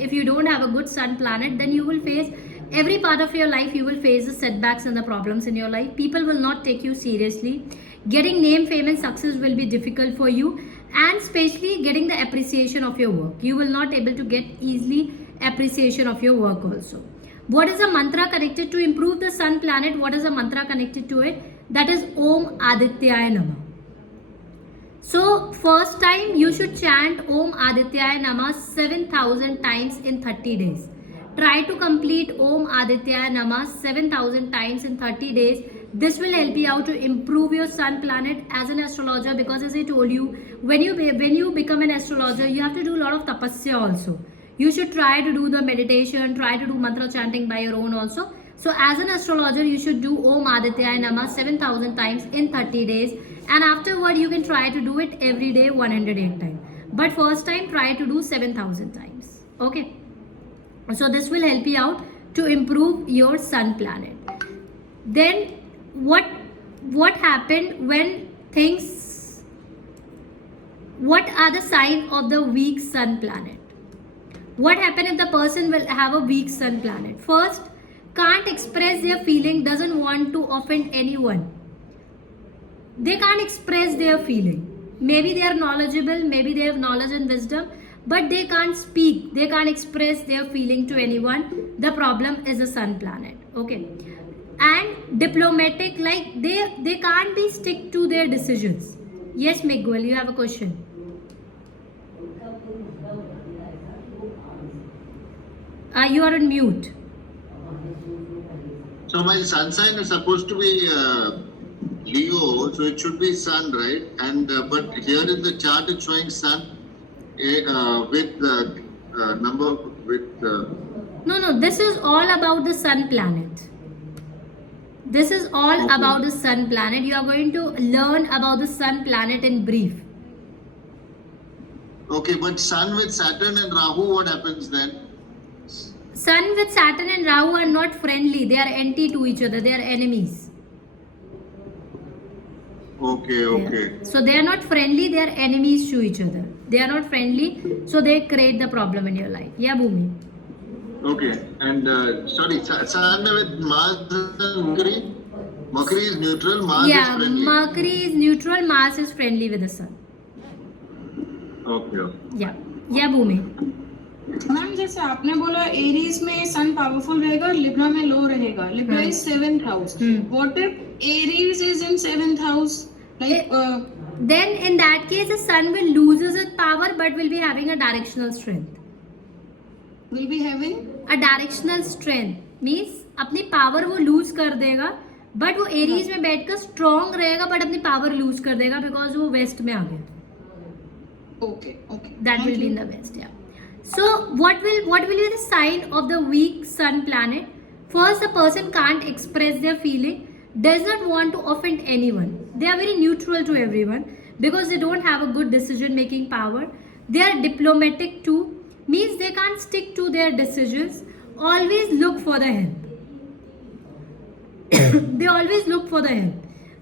if you don't have a good sun planet, then you will face every part of your life, you will face the setbacks and the problems in your life. People will not take you seriously. Getting name, fame and success will be difficult for you, and especially getting the appreciation of your work. You will not able to get easily appreciation of your work also. What is a mantra connected to improve the sun planet? What is a mantra connected to it? That is Om Adityaya Namah. So first time you should chant Om Adityaya Namah 7,000 times in 30 days. Try to complete Om Adityaya Namah 7,000 times in 30 days. This will help you out to improve your sun planet as an astrologer, because as I told you, when you become an astrologer, you have to do a lot of tapasya also. You should try to do the meditation, try to do mantra chanting by your own also. So as an astrologer, you should do Om Adityaya Namah 7,000 times in 30 days. And afterward, you can try to do it every day 108 times. But first time, try to do 7,000 times. Okay. So this will help you out to improve your sun planet. Then what happened when things, what are the signs of the weak sun planet? What happens if the person will have a weak sun planet? First, can't express their feeling, doesn't want to offend anyone. They can't express their feeling. Maybe they are knowledgeable, maybe they have knowledge and wisdom, but they can't speak, they can't express their feeling to anyone. The problem is the sun planet. Okay. And diplomatic, like they can't be stick to their decisions. Yes, Miguel, you have a question. You are on mute. So my sun sign is supposed to be Leo, so it should be sun, right? And but here in the chart it's showing sun with number with. No, this is all about the sun planet. This is all about the sun planet. You are going to learn about the sun planet in brief. Okay, but sun with Saturn and Rahu, what happens then? Sun with Saturn and Rahu are not friendly. They are anti to each other. They are enemies. Okay. Yeah. So they are not friendly. They are enemies to each other. They are not friendly. So they create the problem in your life. Yeah, Bhumi. Okay. And sorry, sun with Mars and Mercury. Mercury is neutral. Mars is friendly. Mercury is neutral. Mars is friendly with the sun. Okay. Yeah, Bhumi. Ma'am जैसे आपने बोला Aries में सन powerful रहेगा, Libra में लो रहेगा. Libra is 7th house. What if Aries is in 7th house? Like then in that case the sun will loses its power but will be having a directional strength. will be having a directional strength means अपनी power वो loose कर देगा, but वो Aries में बैठकर strong रहेगा but अपनी power loose कर देगा बिकॉज वो वेस्ट में आ गया. okay That will be in the west. Yeah. So what will be the sign of the weak sun planet? First, the person can't express their feeling, does not want to offend anyone. They are very neutral to everyone because they don't have a good decision making power. They are diplomatic too, means they can't stick to their decisions. Always look for the help. They always look for the help.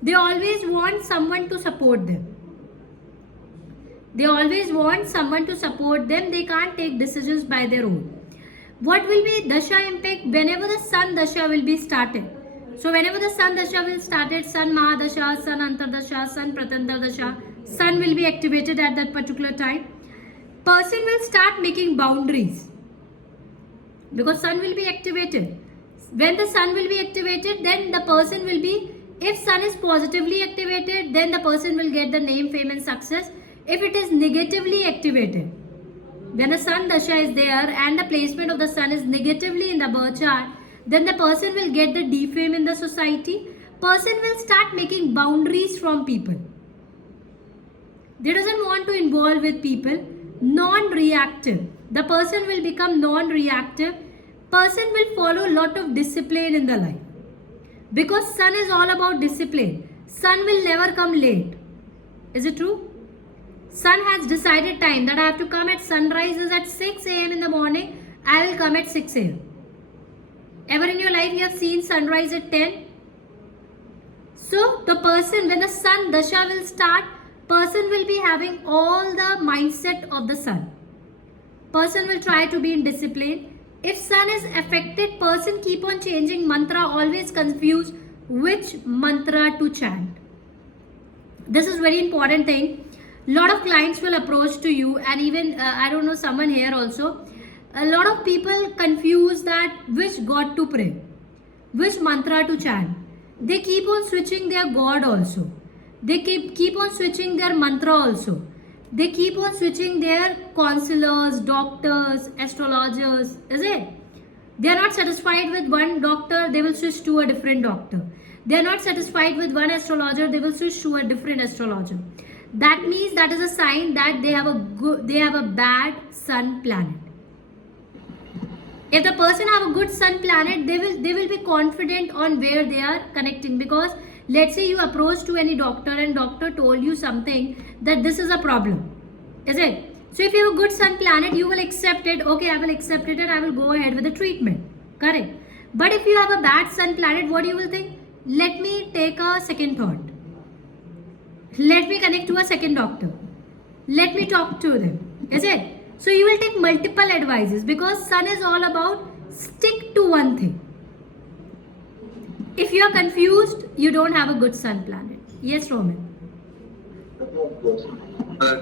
They always want someone to support them. They always want someone to support them. They can't take decisions by their own. What will be Dasha impact? Whenever the Sun Dasha will be started. So whenever the Sun Dasha will started, Sun Mahadasha, Sun Antardasha, Sun Pratantardasha, Sun will be activated at that particular time. Person will start making boundaries. Because Sun will be activated. When the Sun will be activated, then the person will be, if Sun is positively activated, then the person will get the name, fame and success. If it is negatively activated, when the Sun Dasha is there and the placement of the Sun is negatively in the birth chart, then the person will get the defame in the society. Person will start making boundaries from people. They doesn't want to involve with people. Non-reactive. The person will become non-reactive. Person will follow a lot of discipline in the life. Because Sun is all about discipline. Sun will never come late. Is it true? Sun has decided time that I have to come at sunrise is at 6 a.m. in the morning. I will come at 6 a.m. Ever in your life you have seen sunrise at 10? So the person, when the Sun Dasha will start, person will be having all the mindset of the Sun. person will try to be in discipline. If sun is affected, person keep on changing mantra, always confused which mantra to chant. This is very important thing. Lot of clients will approach to you, and even I don't know, someone here also, a lot of people confuse that which god to pray, which mantra to chant. They keep on switching their god also, they keep on switching their mantra also, they keep on switching their counselors, doctors, astrologers, is it? They are not satisfied with one doctor, they will switch to a different doctor. They are not satisfied with one astrologer, they will switch to a different astrologer. That means that is a sign that they have a bad sun planet. If the person have a good sun planet, they will be confident on where they are connecting. Because let's say you approach to any doctor and doctor told you something that this is a problem, is it? So if you have a good sun planet, you will accept it. Okay, I will accept it and I will go ahead with the treatment. Correct. But if you have a bad sun planet, what you will think? Let me take a second thought. Let me connect to a second doctor. Let me talk to them. Is it? So you will take multiple advices, because sun is all about stick to one thing. If you are confused, you don't have a good sun planet. Yes, Roman.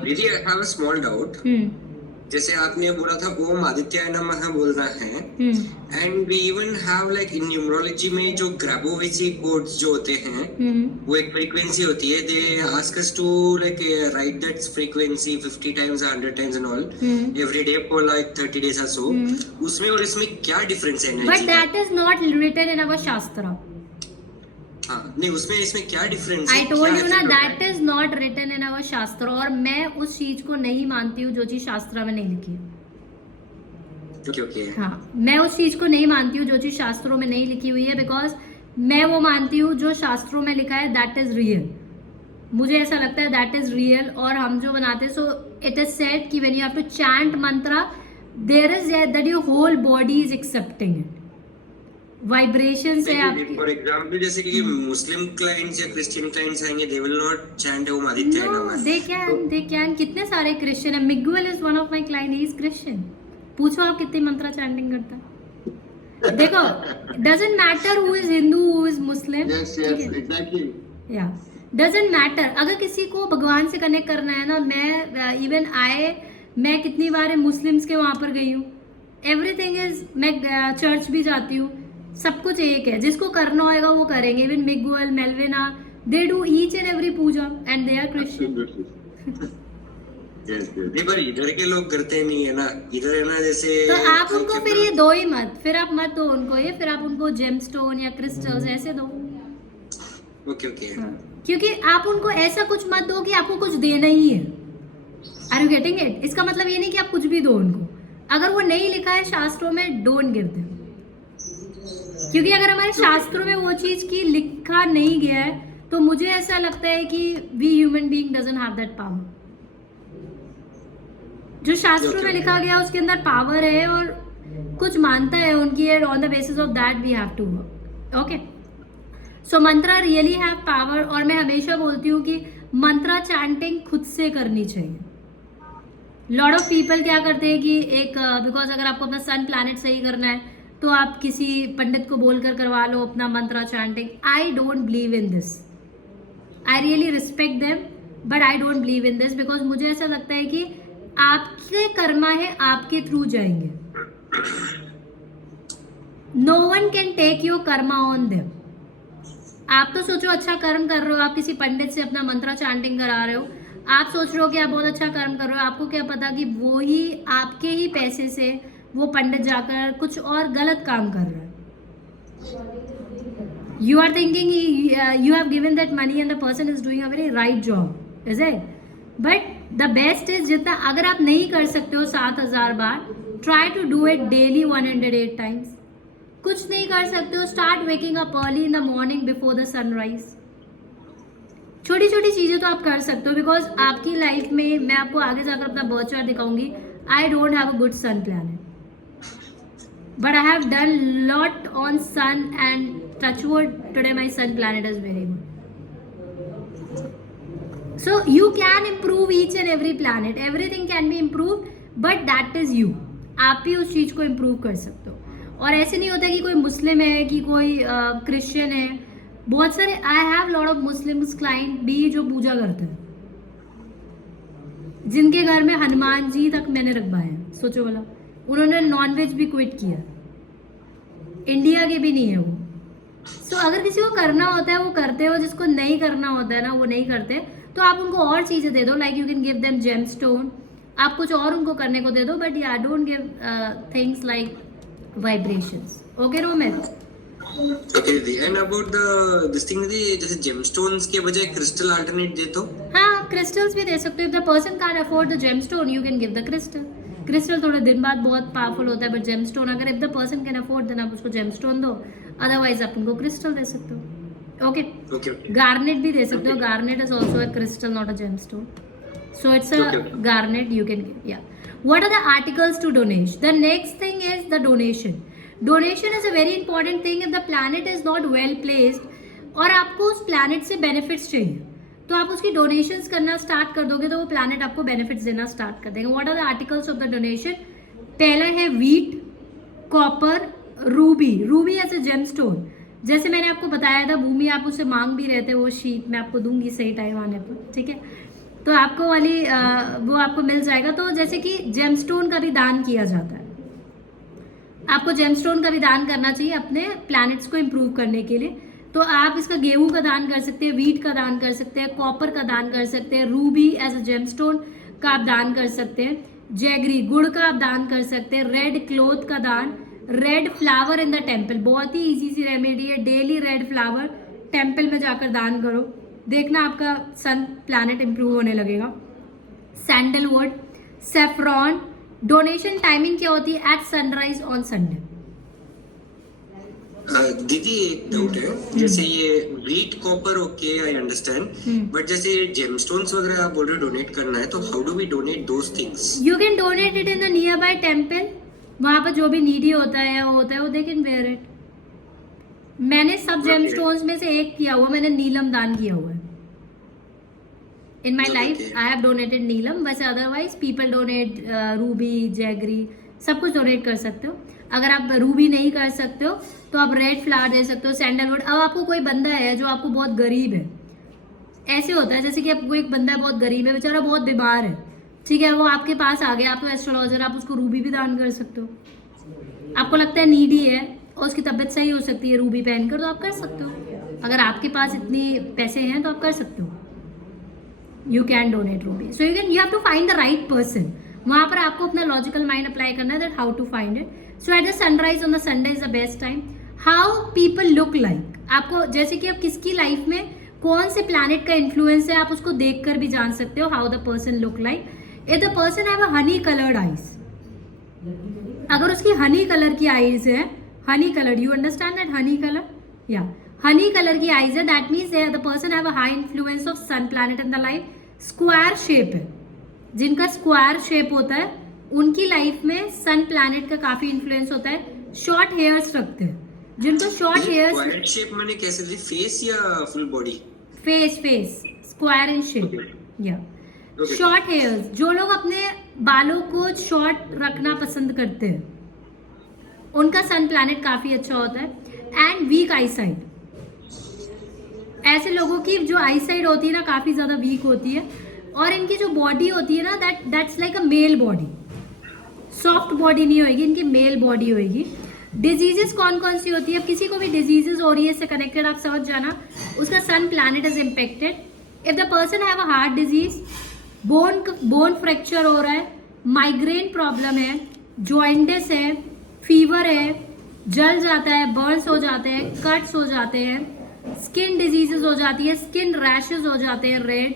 दीदी, I have a small doubt. जैसे आपने बोला था ओम आदित्याय नमः बोलना है, and we even have like in numerology में जो ग्राबोविची कोड्स जो होते हैं, वो एक फ्रीक्वेंसी होती है. They ask us to like write that frequency 50 times 100 times and all every day for like 30 days or so. उसमें और इसमें क्या डिफरेंस है? But that is not written in our shastra. हाँ, नहीं, उसमें इसमें क्या डिफरेंस है? I told you ना, that is not written in our शास्त्र. और मैं उस चीज को नहीं मानती हूँ जो चीज शास्त्र में नहीं लिखी है. ओके. हाँ, मैं उस चीज को नहीं मानती हूँ जो चीज शास्त्रों में नहीं लिखी हुई है, बिकॉज मैं वो मानती हूँ जो शास्त्रों में लिखा है दैट इज रियल. मुझे ऐसा लगता है दैट इज रियल. और हम जो बनाते हैं, सो इट इज सेड कि when you have to chant mantra, there is that your whole body is accepting it. Vibration से आपकी, फॉर एग्जांपल जैसे कि मुस्लिम क्लाइंट्स या क्रिश्चियन क्लाइंट्स आएंगे, they will not chant Om आदित्याय नमः. They can. कितने सारे क्रिश्चियन है. Miguel is one of my client, he is Christian. पूछो आप कितनी मंत्रा चैंटिंग करता है. देखो, doesn't matter who is Hindu, who is Muslim. Yes, exactly. या डजंट मैटर. अगर किसी को भगवान से कनेक्ट करना है ना, मैं कितनी बार मुस्लिम्स के वहां पर गई हूँ. एवरीथिंग इज, मैं चर्च भी जाती हूँ, सब कुछ एक है. जिसको करना होगा वो करेंगे. Even Miguel, Melvina, they do each and every pooja and they are Christian. पर इधर के लोग करते नहीं है ना, इधर है ना. जैसे तो आप उनको फिर ये दो ही मत, फिर आप मत दो उनको ये, फिर आप उनको जेमस्टोन या क्रिस्टल्स ऐसे दो. ओके. क्योंकि आप उनको ऐसा कुछ मत दो कि आपको कुछ देना ही है. Are you getting it? इसका मतलब ये नहीं कि आप कुछ भी दो उनको. अगर वो नहीं लिखा है शास्त्रों में, डोंट गिव देम. क्योंकि अगर हमारे शास्त्रों में वो चीज की लिखा नहीं गया है, तो मुझे ऐसा लगता है कि we human being doesn't have that power. जो शास्त्रों में लिखा गया उसके अंदर पावर है, और कुछ मानता है उनकी, on the basis of that we have to work. Okay, so mantra really have power. और मैं हमेशा बोलती हूँ कि मंत्रा चैंटिंग खुद से करनी चाहिए. लॉट ऑफ पीपल क्या करते हैं कि एक, बिकॉज अगर आपको अपना सन प्लैनेट सही करना है तो आप किसी पंडित को बोलकर करवा लो अपना mantra chanting. I don't believe in this. I really respect them, but I don't believe in this, because मुझे ऐसा लगता है कि आपके कर्मा है, आपके थ्रू जाएंगे. No one can take your karma on them. आप तो सोचो अच्छा कर्म कर रहे हो, आप किसी पंडित से अपना मंत्रा चैंटिंग करा रहे हो, आप सोच रहे हो कि आप बहुत अच्छा कर्म कर रहे हो. आपको क्या पता कि वो ही आपके ही पैसे से वो पंडित जाकर कुछ और गलत काम कर रहा है. You are thinking you have given that money and the person is doing a very right job, is it? But the best is, जितना अगर आप नहीं कर सकते हो 7000 बार, try to do it daily 108 times. कुछ नहीं कर सकते हो, start waking up early in the morning before the sunrise. छोटी छोटी चीजें तो आप कर सकते हो, बिकॉज आपकी लाइफ में, मैं आपको आगे जाकर अपना बर्थ चार्ट दिखाऊंगी. I don't have a good sun planet, but I have done lot on sun, and touch wood, today my sun planet is very good. So you can improve each and every planet. Everything can be improved, but that is you, आप भी उस चीज को improve कर सकते हो। और ऐसे नहीं होता कि कोई मुस्लिम है कि कोई क्रिश्चियन है, बहुत सारे I have lot of Muslims client भी जो पूजा करते हैं, जिनके घर में हनुमान जी तक मैंने रखवाए हैं, सोचो वाला, उन्होंने नॉनवेज भी क्विट किया, इंडिया के भी नहीं है वो। सो अगर किसी को करना होता है वो करते हो, जिसको नहीं करना होता है ना वो नहीं करते, तो आप उनको और चीज़ें दे दो, like you can give them gem stone, आप कुछ और उनको करने को दे दो, बट या don't give things like vibrations. Okay Romit? Okay didi, and about the this thing didi, जैसे जेमस्टोन्स के बजाय क्रिस्टल अल्टरनेट दे तो? हाँ, क्रिस्टल्स भी दे सकते हो। If the person can afford the gemstone you can give the crystal. Crystal थोड़े दिन बाद बहुत पावरफुल होता है, बट जेमस्टोन अगर if the person can afford then आप उसको जेमस्टोन दो, अदरवाइज आप उनको क्रिस्टल दे सकते हो। ओके, ओके गार्नेट भी दे सकते हो, garnet is also a crystal not a gemstone, so it's a garnet you can give. Yeah, what are the articles to donate? The next thing is the donation. Donation is a very important thing. If the planet is not well placed और आपको उस planet से benefits चाहिए, तो आप उसकी donations करना start कर दोगे तो वो planet आपको benefits देना start कर देगा। What are the articles of the donation? पहला है wheat, copper, ruby. Ruby as a gemstone. जैसे मैंने आपको बताया था, भूमि आप उसे मांग भी रहे थे, वो शीट मैं आपको दूंगी सही टाइम आने पर, ठीक है? तो आपको वाली वो आपको मिल जाएगा। तो जैसे कि जेमस्टोन का भी दान किया जाता है, आपको जेमस्टोन का भी दान करना चाहिए अपने प्लैनेट्स को इम्प्रूव करने के लिए। तो आप इसका गेहूं का दान कर सकते हैं, वीट का दान कर सकते हैं, कॉपर का दान कर सकते हैं, रूबी एज अ जेमस्टोन का आप दान कर सकते हैं, जैगरी गुड़ का आप दान कर सकते हैं, रेड क्लोथ का दान, red flower in the temple, बहुत ही इजी सी रेमेडी है, डेली रेड फ्लावर टेम्पल में जाकर दान करो, देखना आपका सन प्लैनेट इंप्रूव होने लगेगा। Sandalwood, saffron. डोनेशन टाइमिंग क्या होती है? At sunrise on Sunday. दीदी एक डाउट है, जैसे ये wheat copper okay I understand, but जैसे जेमस्टोन्स वगैरह आप बोल रहे हो डोनेट करना है, तो how do we donate those things? You can donate it in the nearby temple, वहां पर जो भी नीडी होता है वो दे कैन वेयर इट। मैंने सब जेमस्टोन्स में से एक किया हुआ, मैंने नीलम दान किया हुआ है। In my life I have donated neelam, वैसे otherwise people donate ruby, jaggery, सब कुछ डोनेट कर सकते हो। अगर आप रूबी नहीं कर सकते हो तो आप रेड फ्लावर दे सकते हो, सैंडलवुड। अब आपको कोई बंदा है जो आपको बहुत गरीब है, ऐसे होता है जैसे कि आपको एक बंदा है बहुत गरीब है, बेचारा बहुत बीमार है, ठीक है, वो आपके पास आ गया, आप तो एस्ट्रोलॉजर, आप उसको रूबी भी दान कर सकते हो। आपको लगता है नीडी है और उसकी तबीयत सही हो सकती है रूबी पहनकर, तो आप कर सकते हो। अगर आपके पास इतने पैसे हैं तो आप कर सकते हो, you can donate ruby. So you have to find the right person, वहां पर आपको अपना लॉजिकल माइंड अप्लाई करना है, that how to find it. So at the sunrise on the Sunday is the best time. How people look like, आपको जैसे कि आप किसकी लाइफ में कौन से प्लैनेट का इन्फ्लुएंस है आप उसको देखकर भी जान सकते हो how the person look like. If the person have a honey coloured eyes, अगर उसकी हनी कलर की आईज है, honey colour, you understand that honey colour, या हनी कलर की आईज है, that means the person have a high influence of sun planet in the life. Square shape है, जिनका square shape होता है उनकी लाइफ में सन प्लैनेट का काफी इन्फ्लुएंस होता है। शॉर्ट हेयर्स रखते हैं, जिनको शॉर्ट हेयर्स, स्क्वायर शेप माने कैसे दी, फेस या full body? Face square in shape, या शॉर्ट हेयर्स। जो लोग अपने बालों को शॉर्ट रखना पसंद करते हैं उनका सन प्लैनेट काफी अच्छा होता है। एंड वीक आई साइड, ऐसे लोगों की जो आई साइड होती है ना काफी ज्यादा वीक होती है, और इनकी जो बॉडी होती है ना that's like a male body, soft body नहीं होगी इनकी, मेल बॉडी होगी। डिजीजेस कौन कौन सी होती है? अब किसी को भी डिजीजेस हो रही है इससे कनेक्टेड, आप समझ जाना उसका sun planet is impacted. If the person have a heart disease, bone fracture हो रहा है, माइग्रेन प्रॉब्लम है, जॉइंटिस है, फीवर है, जल जाता है, बर्न्स हो जाते हैं, कट्स हो जाते हैं, स्किन डिजीजेस हो जाती है, स्किन रैशेज हो जाते हैं रेड,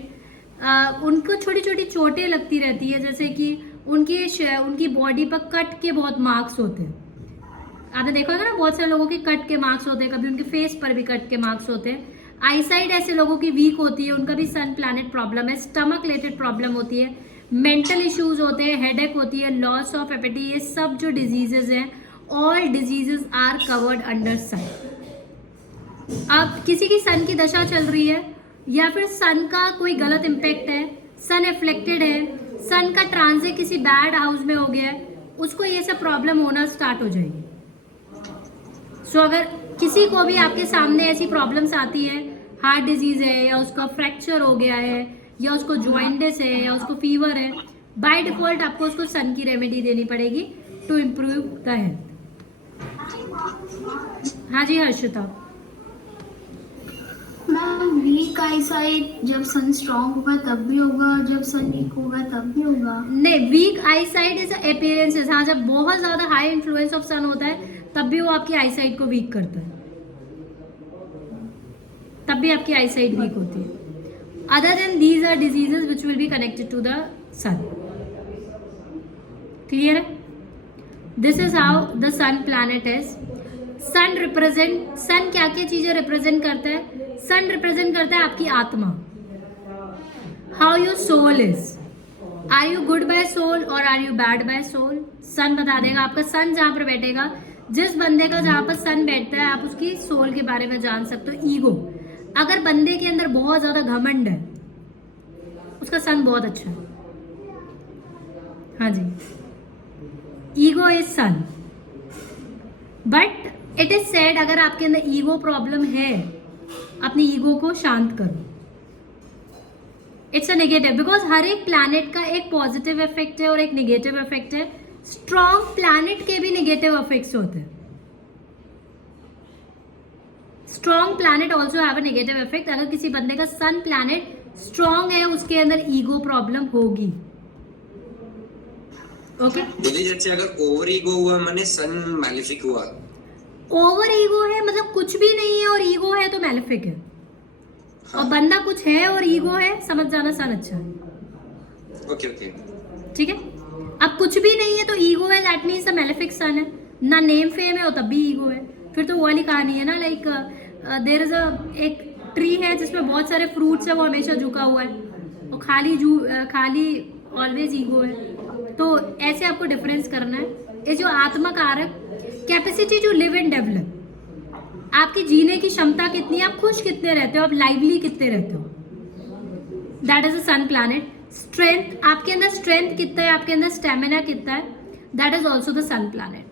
उनको छोटी छोटी चोटें लगती रहती है, जैसे कि उनकी बॉडी पर कट के बहुत मार्क्स होते हैं। आपने देखा होगा ना बहुत सारे लोगों के कट के मार्क्स होते हैं, कभी उनके फेस पर भी कट के मार्क्स होते हैं। आई साइड ऐसे लोगों की वीक होती है, उनका भी सन प्लैनेट प्रॉब्लम है। स्टमक रिलेटेड प्रॉब्लम होती है, मेंटल इश्यूज होते हैं, हेडेक होती है, लॉस ऑफ एपेटाइट, ये सब जो डिजीजेज हैं, all diseases are covered under sun. अब किसी की सन की दशा चल रही है या फिर सन का कोई गलत इम्पैक्ट है, सन एफ्लेक्टेड है, सन का ट्रांजिट किसी बैड हाउस में हो गया है, उसको ये सब प्रॉब्लम होना स्टार्ट हो जाएगी। सो अगर किसी को भी आपके सामने ऐसी प्रॉब्लम्स आती है, हार्ट डिजीज है या उसका फ्रैक्चर हो गया है या उसको जॉइंटिस है या उसको फीवर है, बाय डिफॉल्ट आपको उसको सन की रेमेडी देनी पड़ेगी टू इम्प्रूव द हेल्थ। हाँ जी Harshita. Ma'am weak eyesight जब सन स्ट्रांग होगा तब भी होगा, जब सन वीक होगा तब भी होगा? नहीं, weak eyesight is appearances. हाँ, जब बहुत ज्यादा हाई इन्फ्लुएंस ऑफ सन होता है तब भी वो आपकी आई साइट को वीक करता है, तब भी आपकी आई साइट वीक होती है। Other than these are diseases which will be connected to the sun. Clear है? This is how the sun planet is. Sun represent, sun क्या क्या चीजें रिप्रेजेंट करता है? सन रिप्रेजेंट करता है आपकी आत्मा, how your soul is, are you good by soul और are you bad by soul. Sun बता देगा। आपका सन जहां पर बैठेगा, जिस बंदे का जहां पर सन बैठता है, आप उसकी सोल के बारे में जान सकते हो। ईगो, अगर बंदे के अंदर बहुत ज्यादा घमंड है, उसका सन बहुत अच्छा है। हाँ जी, ego is sun. But it is said, अगर आपके अंदर ईगो प्रॉब्लम है, अपनी ईगो को शांत करो। इट्स अ नेगेटिव, बिकॉज हर एक प्लैनेट का एक पॉजिटिव इफेक्ट है और एक नेगेटिव इफेक्ट है। स्ट्रॉन्ग प्लैनेट के भी नेगेटिव इफेक्ट्स होते हैं। Strong planet also have a negative effect. अगर किसी बंदे का सन प्लैनेट स्ट्रॉन्ग है, उसके अंदर ईगो प्रॉब्लम होगी। ओके, जैसे अगर ओवर ईगो हुआ माने सन मैलिफिक हुआ। ओवर ईगो है मतलब कुछ भी नहीं है और ईगो है तो मैलिफिक है। और बंदा कुछ है और ईगो है, समझ जाना सन अच्छा है। ओके ओके, ठीक है। अब कुछ भी नहीं है तो ईगो है, दैट मीन्स अ मैलिफिक सन है। ना नेम फेम है और तब भी ईगो है, फिर तो वो वाली कहानी है ना। लाइक देयर इज एक ट्री है जिसमें बहुत सारे फ्रूट्स है, वो हमेशा झुका हुआ है, और खाली ऑलवेज ईगो है। तो ऐसे आपको डिफरेंस करना है। ये जो आत्मा कारक capacity to live and develop, आपकी जीने की क्षमता कितनी है, आप खुश कितने रहते हो, आप लाइवली कितने रहते हो, that is a sun planet. Strength, आपके अंदर स्ट्रेंथ कितना है, आपके अंदर स्टेमिना कितना है, that is also the sun planet.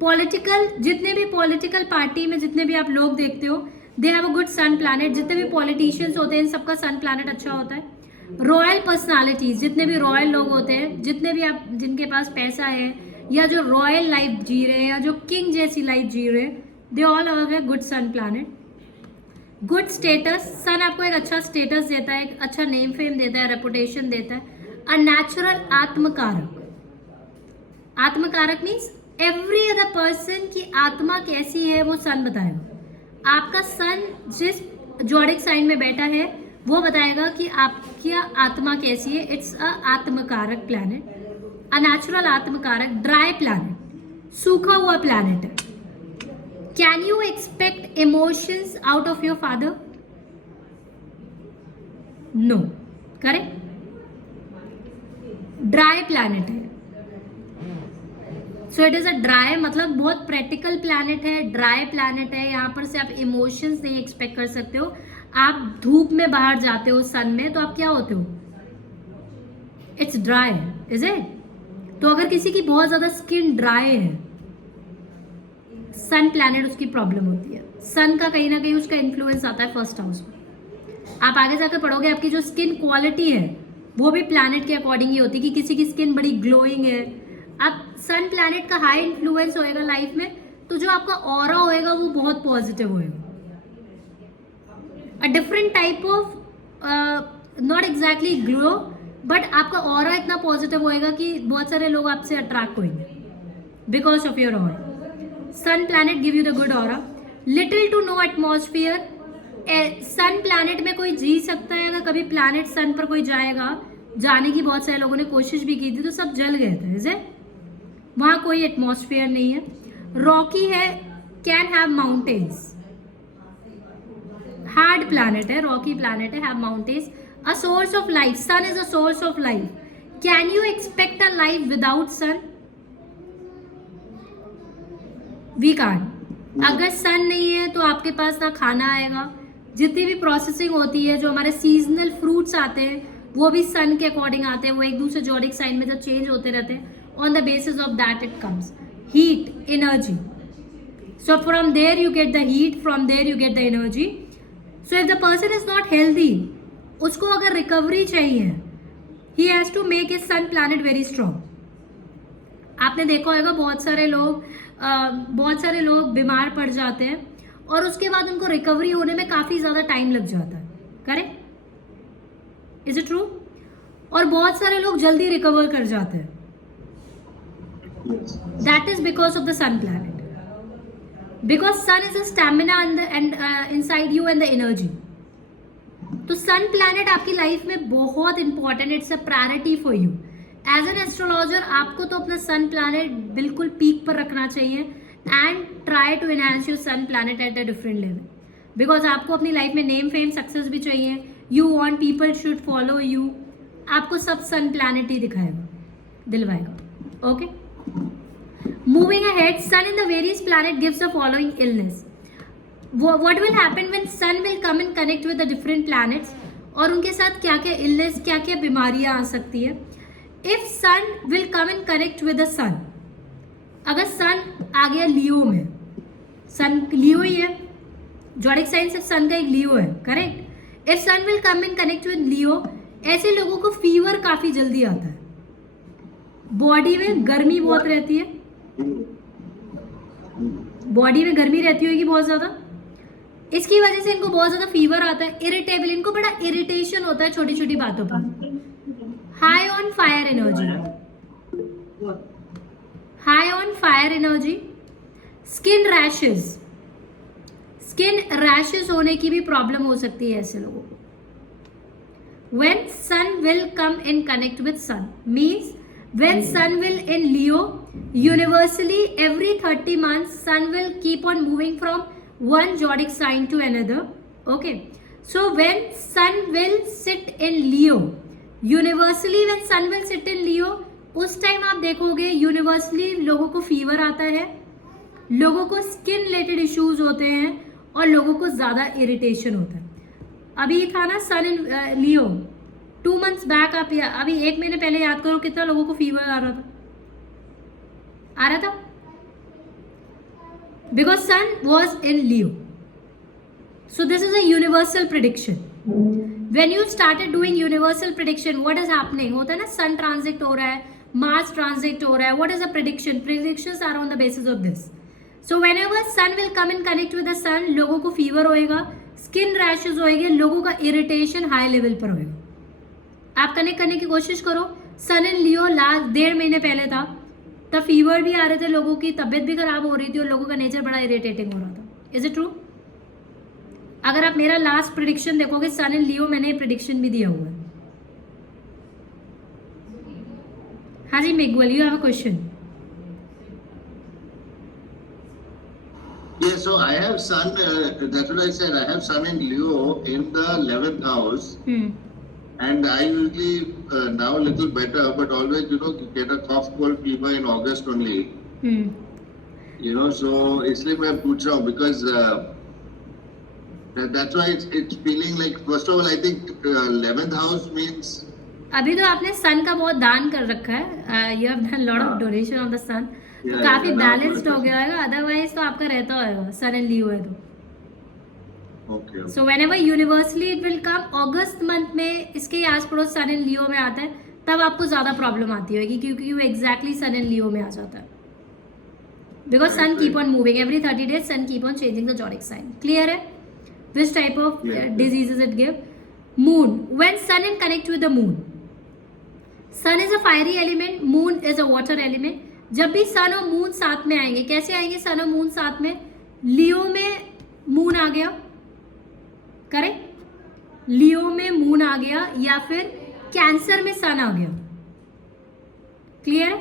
Political, जितने भी पॉलिटिकल पार्टी में जितने भी आप लोग देखते हो, they have a good sun planet. जितने भी पॉलिटिशियंस होते हैं, इन सबका सन प्लैनेट अच्छा होता है। रॉयल पर्सनालिटीज, जितने भी रॉयल लोग होते हैं, जितने भी आप, जिनके पास पैसा है या जो रॉयल लाइफ जी रहे हैं या जो किंग जैसी लाइफ जी रहे हैं, they all have a good sun planet. Good status, sun आपको एक अच्छा स्टेटस देता है, एक अच्छा नेम फेम देता है, रेपुटेशन देता है। A natural atmakarak, atmakarak means every other person की आत्मा कैसी है वो सन बताएगा। आपका सन जिस जोडिक साइन में बैठा है वो बताएगा कि आपकी आत्मा कैसी है। It's a atmakarak planet, a natural atmakarak. Dry planet, सूखा हुआ प्लैनेट है। Can you expect emotions out of your father? No, correct. Dry planet है, so it is a dry, मतलब बहुत प्रैक्टिकल प्लैनेट है, ड्राई प्लैनेट है। यहाँ पर से आप इमोशंस नहीं एक्सपेक्ट कर सकते हो। आप धूप में बाहर जाते हो सन में, तो आप क्या होते हो? It's dry, is it? तो अगर किसी की बहुत ज्यादा स्किन ड्राई है, सन प्लैनेट उसकी प्रॉब्लम होती है। सन का कहीं ना कहीं उसका इन्फ्लुएंस आता है फर्स्ट हाउस में। आप आगे जाकर पढ़ोगे, आपकी जो स्किन क्वालिटी है वो भी प्लैनेट के अकॉर्डिंग ही होती है, कि किसी की स्किन बड़ी ग्लोइंग है। अब सन प्लैनेट का हाई इन्फ्लुएंस होएगा लाइफ में, तो जो आपका ऑरा होएगा वो बहुत पॉजिटिव होएगा। A different type of, not exactly glow, but आपका ऑरा इतना पॉजिटिव होएगा कि बहुत सारे लोग आपसे अट्रैक्ट होंगे because of your aura. Sun planet give you the good aura. Little to no atmosphere, sun planet में कोई जी सकता है। अगर कभी प्लैनेट सन पर कोई जाएगा, जाने की बहुत सारे लोगों ने कोशिश भी की थी, तो सब जल गए थे, इज इट? वहां कोई एटमॉस्फेयर नहीं है। रॉकी है, can have mountains, hard planet है, रॉकी प्लैनेट है, have mountains. A source of life, sun is a source of life. Can you expect a life without sun? We can't. अगर sun नहीं है तो आपके पास ना खाना आएगा। जितनी भी प्रोसेसिंग होती है, जो हमारे सीजनल फ्रूट्स आते हैं वो भी सन के अकॉर्डिंग आते हैं, वो एक दूसरे जोडिक साइन में जब चेंज होते रहते हैं, on the basis of that it comes heat, energy. So from there you get the heat, from there you get the energy. So if the person is not healthy, उसको अगर recovery चाहिए, he has to make his sun planet very strong. आपने देखा होगा बहुत सारे लोग बीमार पड़ जाते हैं और उसके बाद उनको रिकवरी होने में काफी ज्यादा टाइम लग जाता है, करेक्ट? Is it true? और बहुत सारे लोग जल्दी रिकवर कर जाते हैं. That is because of the sun planet. Because sun is a stamina and inside you and the energy. तो सन प्लैनेट आपकी लाइफ में बहुत important, it's a priority for you. As an astrologer आपको तो अपना सन प्लैनेट बिल्कुल पीक पर रखना चाहिए and try to enhance your sun planet at a different level. Because आपको अपनी लाइफ में नेम फेम सक्सेस भी चाहिए. You want people should follow you. आपको सब सन प्लैनेट ही दिलवाएगा. Okay, moving ahead, sun in the various planet gives the following illness. What will happen when sun will come and connect with the different planets, और उनके साथ क्या क्या illness, क्या क्या बीमारियां आ सकती है. If sun will come and connect with the sun, अगर sun आ गया लियो में, sun लियो ही है, जोडिक साइन सिर्फ sun का एक लियो है, correct? If sun will come and connect with लियो, ऐसे लोगों को फीवर काफी जल्दी आता है, बॉडी में गर्मी बहुत रहती है, बॉडी में गर्मी रहती होगी बहुत ज्यादा, इसकी वजह से इनको बहुत ज्यादा फीवर आता है. इरिटेबल, इनको बड़ा इरिटेशन होता है छोटी छोटी बातों पर. High on fire energy, high on fire energy. Skin rashes होने की भी प्रॉब्लम हो सकती है ऐसे लोगों को. When sun will come in connect with sun means when sun will in Leo, universally every 30 months sun will keep on moving from one zodiac sign to another. Okay, so when sun will sit in Leo, universally when sun will sit in Leo, उस time आप देखोगे universally लोगों को fever आता है, लोगों को skin related issues होते हैं और लोगों को ज्यादा इरिटेशन होता है. अभी था ना सन इन लियो, 2 months बैक, आप अभी 1 महीने पहले याद करो कितना लोगों को फीवर आ रहा था. Because sun was in Leo. So this is a universal prediction. When you started doing universal prediction, what is happening? होता है ना, सन ट्रांजिट हो रहा है, मार्स ट्रांजिट हो रहा है. What is a prediction? Predictions are on the basis of this. So whenever sun will come in connect with the sun, लोगों को फीवर होएगा, स्किन रैशेस होएंगे, लोगों का इरिटेशन हाई लेवल पर होएगा. आप कनेक्ट करने की कोशिश करो. सन इन लियो लास्ट 1.5 महीने पहले था, तब फीवर भी आ रहे थे, लोगों की तबीयत भी खराब हो रही थी और लोगों का नेचर बड़ा इरिटेटिंग हो रहा था. Is it true? अगर आप मेरा लास्ट प्रिडिक्शन देखोगे सन इन लियो, मैंने प्रिडिक्शन भी दिया हुआ है. हाँ जी Meghwal, you have a question. Yeah, so I have sun, that's what I said, I have sun in Leo in the 11th house. And I usually now a little better, but always get a cough, cold, fever in August only. So इसलिए मैं पूछ रहा हूँ because that's why it's feeling like, first of all I think 11th house means. अभी तो आपने सन का बहुत दान कर रखा है. You have done lot of donation of the sun. तो काफी बैलेंस्ड हो गया होगा, अदरवाइज तो आपका रहता होगा सन एंड लियो है तो. Okay. So whenever universally it will come, August month में इसके आस पड़ोस सन इन लियो में आता है, तब आपको ज्यादा प्रॉब्लम आती होगी क्योंकि वो एग्जैक्टली सन इन लियो में आ जाता है. Because sun keep on moving every 30 days, sun keep on changing the zodiac sign. Clear है? Which type of diseases it give? Moon, when sun in connect with the moon, sun is a fiery element, moon is a water element. जब भी सन और moon साथ में आएंगे, कैसे आएंगे सन और मून साथ में? लियो में मून आ गया, करेक्ट? लियो में मून आ गया या फिर कैंसर में सन आ गया. Clear?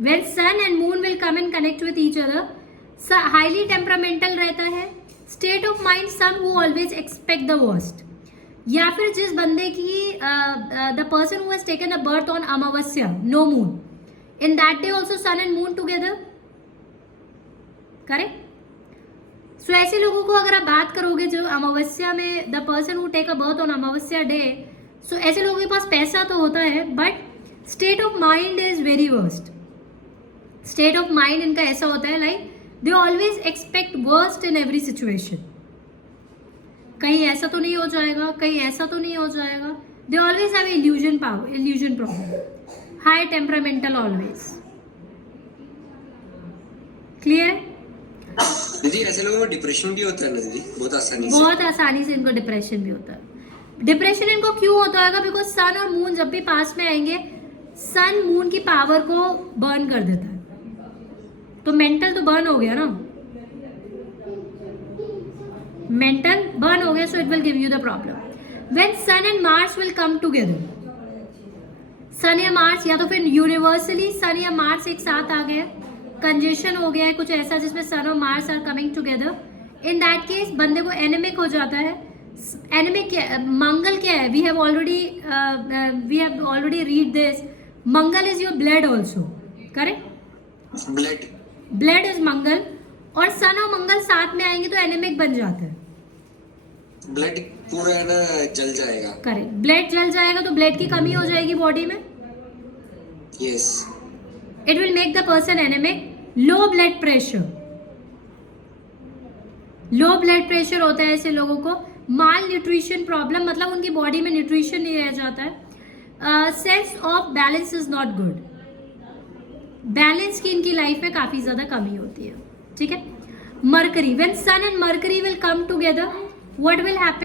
When sun and moon will come and connect with each other, highly temperamental रहता है. State of mind some who always expect the worst, या फिर जिस बंदे की the person who has taken a birth on amavasya, no moon, in that day also sun and moon together, correct? So ऐसे लोगों को अगर आप बात करोगे जो अमावस्या में, the person who take a birth on Amavasya day, so ऐसे लोगों के पास पैसा तो होता है but state of mind is very worst. State of mind इनका ऐसा होता है like they always expect worst in every situation. कहीं ऐसा तो नहीं हो जाएगा, कहीं ऐसा तो नहीं हो जाएगा. They always have illusion power, illusion problem. High temperamental always. Clear? दीदी ऐसे लोगों को डिप्रेशन भी होता है ना दीदी, बहुत आसानी से. बहुत आसानी से इनको डिप्रेशन भी होता है. डिप्रेशन इनको क्यों होता होगा? बिकॉज सन और मून जब भी पास में आएंगे, सन मून की पावर को बर्न कर देता है. तो मेंटल तो बर्न हो गया ना, मेंटल बर्न हो गया. So it will give you the problem. When sun and Mars will come together, sun या मार्स या तो फिर यूनिवर्सली सन या मार्स एक साथ आ गए, कंजेशन हो गया है कुछ ऐसा जिसमें सन और Mars are coming together, in that case बंदे को एनेमिक हो जाता है. एनेमिक क्या, मंगल क्या है? We have already read this. Mangal is your blood also, correct? Blood, blood is Mangal. और सन और मंगल साथ में आएंगे तो एनेमिक बन जाता है. ब्लड पूरा है ना जल जाएगा. करेक्ट. ब्लड जल जाएगा तो ब्लड की कमी हो जाएगी बॉडी में. Yes. It will make the person anaemic. Low blood pressure, low blood pressure होता है ऐसे लोगों को. माल न्यूट्रिशन प्रॉब्लम, मतलब उनकी बॉडी में न्यूट्रिशन नहीं रह जाता है. Sense of balance is not good. Balance की इनकी लाइफ में काफी ज्यादा कमी होती है. ठीक है. Mercury, when sun and Mercury will come together, what will happen?